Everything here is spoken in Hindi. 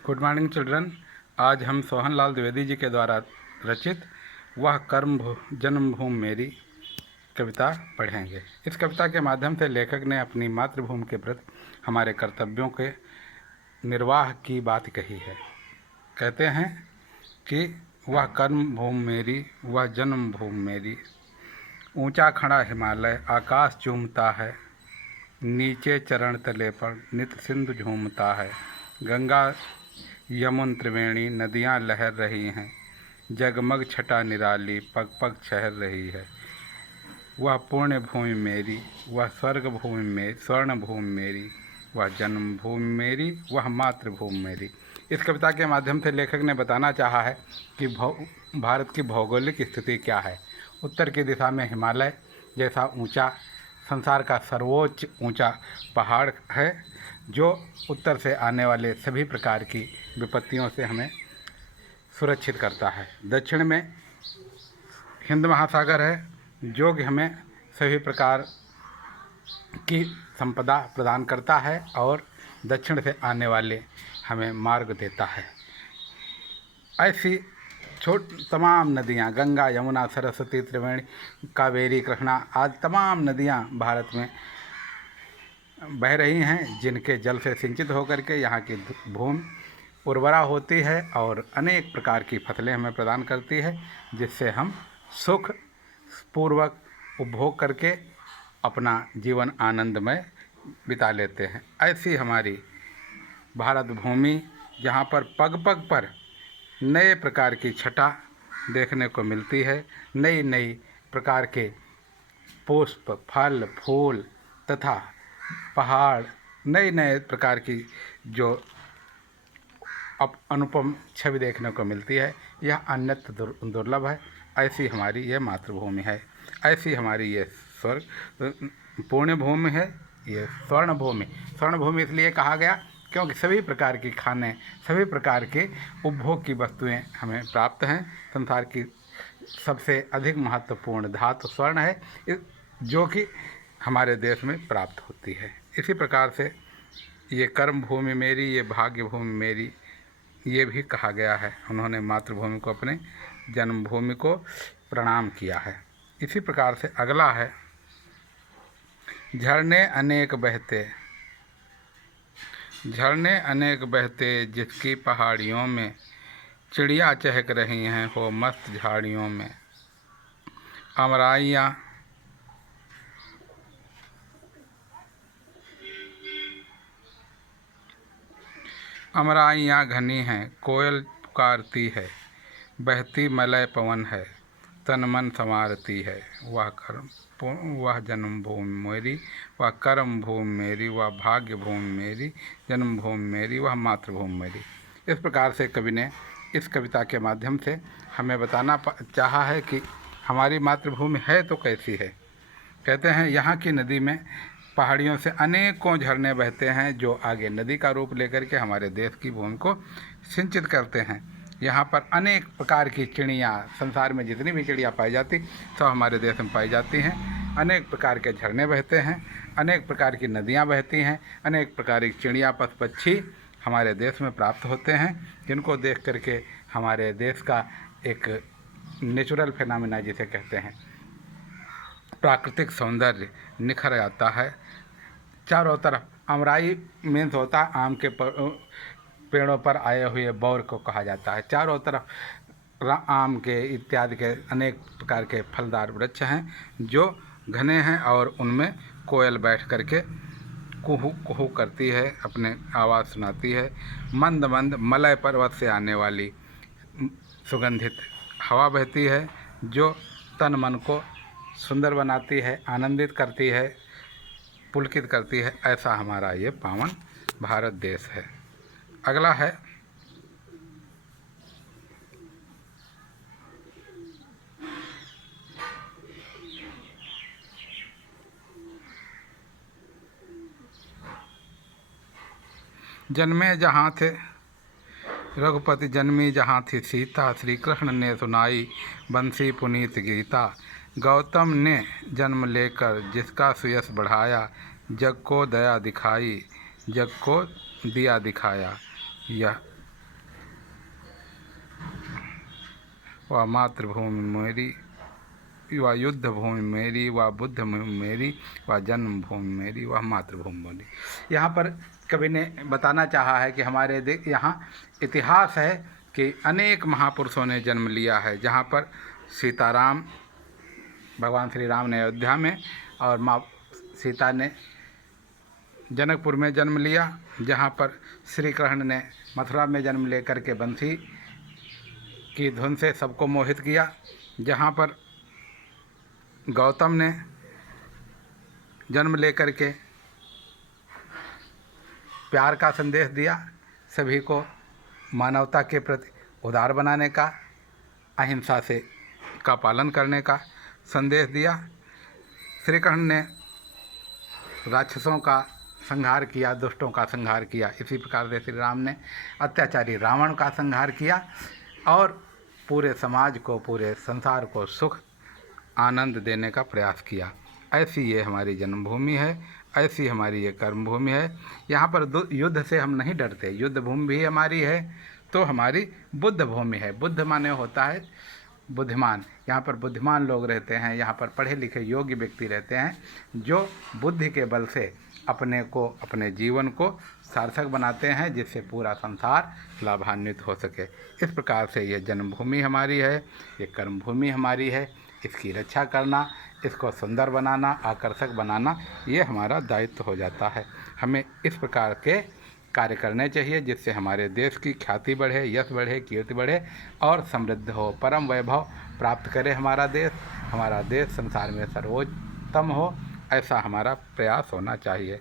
Good morning children. आज हम सोहनलाल द्विवेदी जी के द्वारा रचित वह जन्मभूमि मेरी कविता पढ़ेंगे। इस कविता के माध्यम से लेखक ने अपनी मातृभूमि के प्रति हमारे कर्तव्यों के निर्वाह की बात कही है। कहते हैं कि वह कर्मभूमि मेरी, वह जन्मभूमि मेरी, ऊंचा खड़ा हिमालय आकाश चूमता है, नीचे चरण तले पर नित सिंधु झूमता है, गंगा यमुन त्रिवेणी नदियाँ लहर रही हैं, जगमग छटा निराली पग पग शहर रही है। वह पुण्य भूमि मेरी, वह स्वर्ग भूमि मेरी, स्वर्ण भूमि मेरी, वह जन्मभूमि मेरी, वह मातृभूमि मेरी। इस कविता के माध्यम से लेखक ने बताना चाहा है कि भारत की भौगोलिक स्थिति क्या है। उत्तर की दिशा में हिमालय जैसा ऊंचा, संसार का सर्वोच्च ऊंचा पहाड़ है जो उत्तर से आने वाले सभी प्रकार की विपत्तियों से हमें सुरक्षित करता है। दक्षिण में हिंद महासागर है जो कि हमें सभी प्रकार की संपदा प्रदान करता है और दक्षिण से आने वाले हमें मार्ग देता है। ऐसी तमाम नदियाँ गंगा यमुना सरस्वती त्रिवेणी कावेरी कृष्णा आदि तमाम नदियाँ भारत में बह रही हैं, जिनके जल से सिंचित होकर के यहाँ की भूमि उर्वरा होती है और अनेक प्रकार की फसलें हमें प्रदान करती है, जिससे हम सुख पूर्वक उपभोग करके अपना जीवन आनंदमय बिता लेते हैं। ऐसी हमारी भारत भूमि जहाँ पर पग पग पर नए प्रकार की छटा देखने को मिलती है, नई नई प्रकार के पुष्प फल फूल तथा पहाड़, नए नए प्रकार की जो अनुपम छवि देखने को मिलती है, यह अन्यत्र दुर्लभ है। ऐसी हमारी ये मातृभूमि है, ऐसी हमारी ये स्वर्ग पुण्य भूमि है, ये स्वर्ण भूमि इसलिए कहा गया क्योंकि सभी प्रकार की खाने, सभी प्रकार के उपभोग की वस्तुएं हमें प्राप्त हैं। संसार की सबसे अधिक महत्वपूर्ण धातु स्वर्ण है जो कि हमारे देश में प्राप्त होती है। इसी प्रकार से ये कर्म भूमि मेरी, ये भाग्य भूमि मेरी, ये भी कहा गया है। उन्होंने मातृभूमि को, अपने जन्मभूमि को प्रणाम किया है। इसी प्रकार से अगला है, झरने अनेक बहते जिसकी पहाड़ियों में, चिड़िया चहक रही हैं हो मस्त झाड़ियों में, अमराइयाँ घनी हैं, कोयल पुकारती है, बहती मलय पवन है, तन मन संवारती है। वह जन्मभूमि मेरी, वह कर्म भूमि मेरी, वह भाग्य भूमि मेरी, जन्मभूमि मेरी, वह मातृभूमि मेरी। इस प्रकार से कवि ने इस कविता के माध्यम से हमें बताना चाहा है कि हमारी मातृभूमि है तो कैसी है। कहते हैं यहाँ की नदी में पहाड़ियों से अनेकों झरने बहते हैं जो आगे नदी का रूप लेकर के हमारे देश की भूमि को सिंचित करते हैं। यहाँ पर अनेक प्रकार की चिड़ियाँ, संसार में जितनी भी चिड़िया पाई जाती सब हमारे देश में पाई जाती हैं। अनेक प्रकार के झरने बहते हैं, अनेक प्रकार की नदियाँ बहती हैं, अनेक प्रकार की चिड़िया पशु पक्षी हमारे देश में प्राप्त होते हैं, जिनको देख करके हमारे देश का एक नेचुरल फिनोमेना जिसे कहते हैं, प्राकृतिक सौंदर्य निखर आता है। चारों तरफ अमराई मीन्स होता है आम के पेड़ों पर आए हुए बौर को कहा जाता है। चारों तरफ आम के इत्यादि के अनेक प्रकार के फलदार वृक्ष हैं जो घने हैं और उनमें कोयल बैठ करके कुहू कुहू करती है, अपने आवाज़ सुनाती है। मंद मंद मलय पर्वत से आने वाली सुगंधित हवा बहती है जो तन मन को सुंदर बनाती है, आनंदित करती है, पुलकित करती है। ऐसा हमारा ये पावन भारत देश है। अगला है, जन्मे जहाँ थे रघुपति, जन्मी जहाँ थी सीता, श्री कृष्ण ने सुनाई बंसी पुनीत गीता। गौतम ने जन्म लेकर जिसका सुयश बढ़ाया, जग को दया दिखाई, जग को दिया दिखाया। यह वह मातृभूमि मेरी, वह युद्ध भूमि मेरी, वह बुद्ध भूमि मेरी, वह जन्मभूमि मेरी, वह मातृभूमि मेरी। यहाँ पर कवि ने बताना चाहा है कि हमारे यहाँ इतिहास है कि अनेक महापुरुषों ने जन्म लिया है, जहाँ पर सीताराम, भगवान श्री राम ने अयोध्या में और माँ सीता ने जनकपुर में जन्म लिया, जहाँ पर श्री कृष्ण ने मथुरा में जन्म लेकर के बंसी की धुन से सबको मोहित किया, जहाँ पर गौतम ने जन्म लेकर के प्यार का संदेश दिया, सभी को मानवता के प्रति उदार बनाने का, अहिंसा से का पालन करने का संदेश दिया। श्री कृष्ण ने राक्षसों का संहार किया, दुष्टों का संहार किया। इसी प्रकार से श्री राम ने अत्याचारी रावण का संहार किया और पूरे समाज को, पूरे संसार को सुख आनंद देने का प्रयास किया। ऐसी ये हमारी जन्मभूमि है, ऐसी हमारी ये कर्मभूमि है। यहाँ पर युद्ध से हम नहीं डरते। युद्ध भूमि भी हमारी है तो हमारी बुद्ध भूमि है। बुद्ध माने होता है बुद्धिमान। यहाँ पर बुद्धिमान लोग रहते हैं, यहाँ पर पढ़े लिखे योग्य व्यक्ति रहते हैं, जो बुद्धि के बल से अपने को, अपने जीवन को सार्थक बनाते हैं, जिससे पूरा संसार लाभान्वित हो सके। इस प्रकार से ये जन्मभूमि हमारी है, ये कर्मभूमि हमारी है। इसकी रक्षा करना, इसको सुंदर बनाना, आकर्षक बनाना, ये हमारा दायित्व हो जाता है। हमें इस प्रकार के कार्य करने चाहिए जिससे हमारे देश की ख्याति बढ़े, यश बढ़े, कीर्ति बढ़े और समृद्ध हो, परम वैभव प्राप्त करे हमारा देश संसार में सर्वोत्तम हो, ऐसा हमारा प्रयास होना चाहिए।